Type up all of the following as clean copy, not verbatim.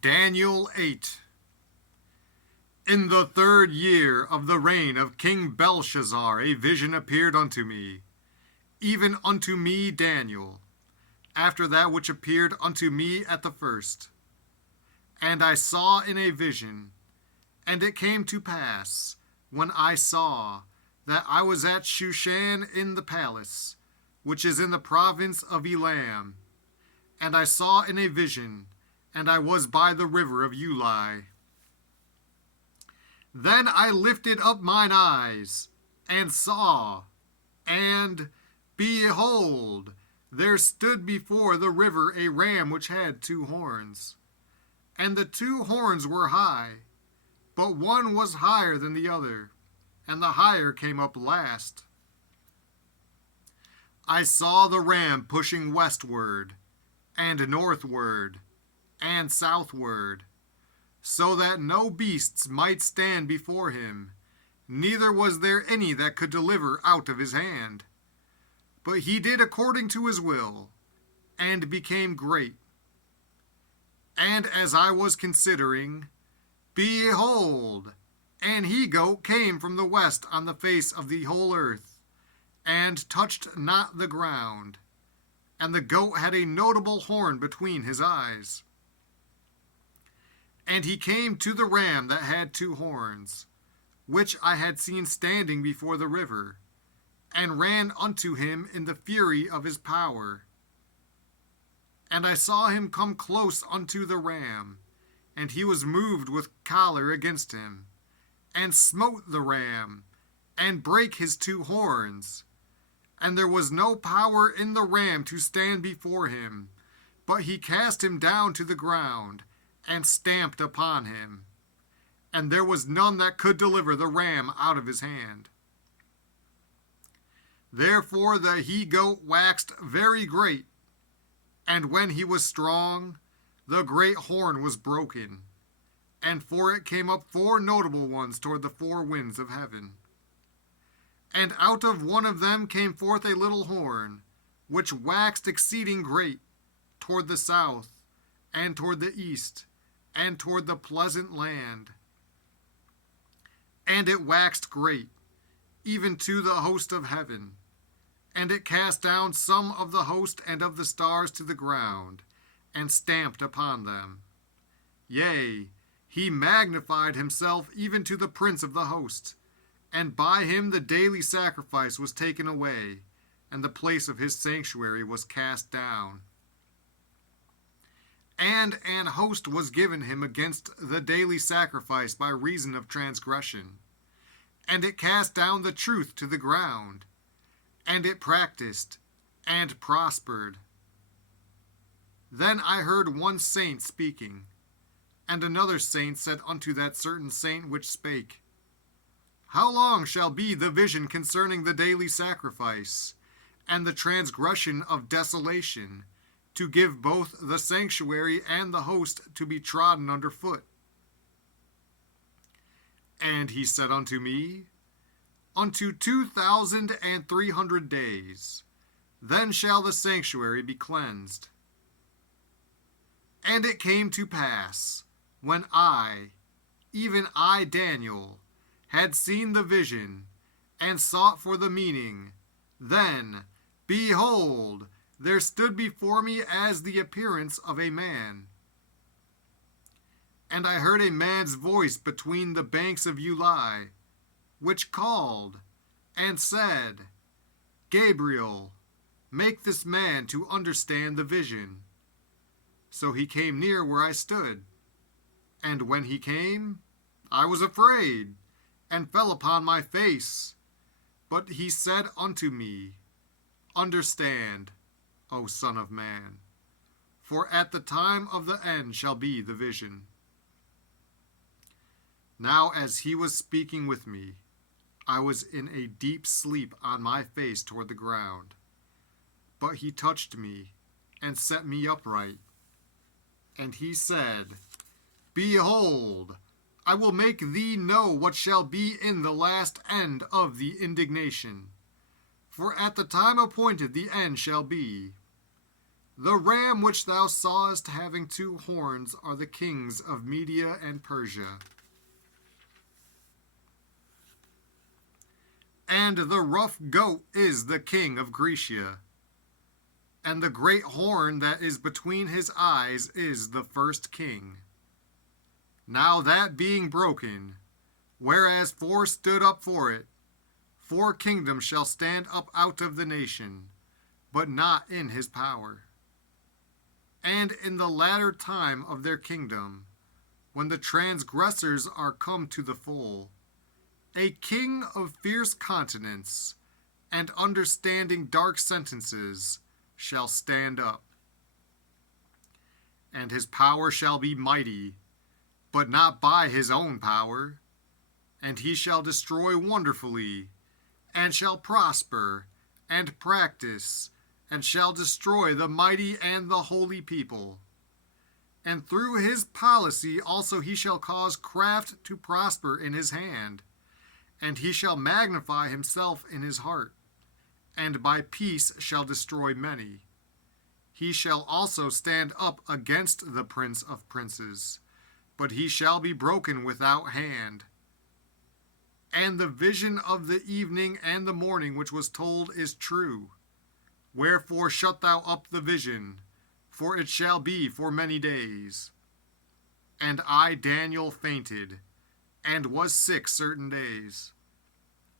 Daniel 8. In the 3rd year of the reign of King Belshazzar a vision appeared unto me, even unto me Daniel, after that which appeared unto me at the first. And I saw in a vision, and it came to pass, when I saw, that I was at Shushan in the palace, which is in the province of Elam. And I saw in a vision, and I was by the river of Ulai. Then I lifted up mine eyes, and saw, and behold, there stood before the river a ram which had 2 horns. And the 2 horns were high, but one was higher than the other, and the higher came up last. I saw the ram pushing westward, and northward, and southward, so that no beasts might stand before him, neither was there any that could deliver out of his hand. But he did according to his will, and became great. And as I was considering, behold, an he-goat came from the west on the face of the whole earth, and touched not the ground. And the goat had a notable horn between his eyes. And he came to the ram that had 2 horns, which I had seen standing before the river, and ran unto him in the fury of his power. And I saw him come close unto the ram, and he was moved with choler against him, and smote the ram, and brake his 2 horns. And there was no power in the ram to stand before him, but he cast him down to the ground, and stamped upon him. And there was none that could deliver the ram out of his hand. Therefore the he-goat waxed very great, and when he was strong, the great horn was broken, and for it came up 4 notable ones toward the 4 winds of heaven. And out of one of them came forth a little horn, which waxed exceeding great, toward the south, and toward the east, and toward the pleasant land. And it waxed great, even to the host of heaven. And it cast down some of the host and of the stars to the ground, and stamped upon them. Yea, he magnified himself even to the prince of the host, and by him the daily sacrifice was taken away, and the place of his sanctuary was cast down. And an host was given him against the daily sacrifice by reason of transgression. And it cast down the truth to the ground, and it practiced, and prospered. Then I heard one saint speaking, and another saint said unto that certain saint which spake, How long shall be the vision concerning the daily sacrifice, and the transgression of desolation, to give both the sanctuary and the host to be trodden under foot? And he said unto me, Unto 2,300 days, then shall the sanctuary be cleansed. And it came to pass, when I, even I Daniel, had seen the vision, and sought for the meaning, then, behold, there stood before me as the appearance of a man. And I heard a man's voice between the banks of Ulai, which called, and said, Gabriel, make this man to understand the vision. So he came near where I stood. And when he came, I was afraid, and fell upon my face. But he said unto me, Understand, O Son of Man, for at the time of the end shall be the vision. Now as he was speaking with me, I was in a deep sleep on my face toward the ground. But he touched me, and set me upright. And he said, Behold, I will make thee know what shall be in the last end of the indignation. For at the time appointed the end shall be. The ram which thou sawest having 2 horns are the kings of Media and Persia. And the rough goat is the king of Grecia. And the great horn that is between his eyes is the first king. Now that being broken, whereas 4 stood up for it, 4 kingdoms shall stand up out of the nation, but not in his power. And in the latter time of their kingdom, when the transgressors are come to the full, a king of fierce countenance and understanding dark sentences shall stand up. And his power shall be mighty, but not by his own power. And he shall destroy wonderfully, and shall prosper, and practice, and shall destroy the mighty and the holy people. And through his policy also he shall cause craft to prosper in his hand, and he shall magnify himself in his heart, and by peace shall destroy many. He shall also stand up against the prince of princes, but he shall be broken without hand. And the vision of the evening and the morning which was told is true. Wherefore shut thou up the vision, for it shall be for many days. And I, Daniel, fainted, and was sick certain days.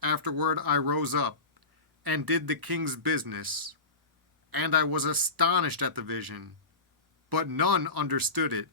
Afterward I rose up, and did the king's business. And I was astonished at the vision, but none understood it.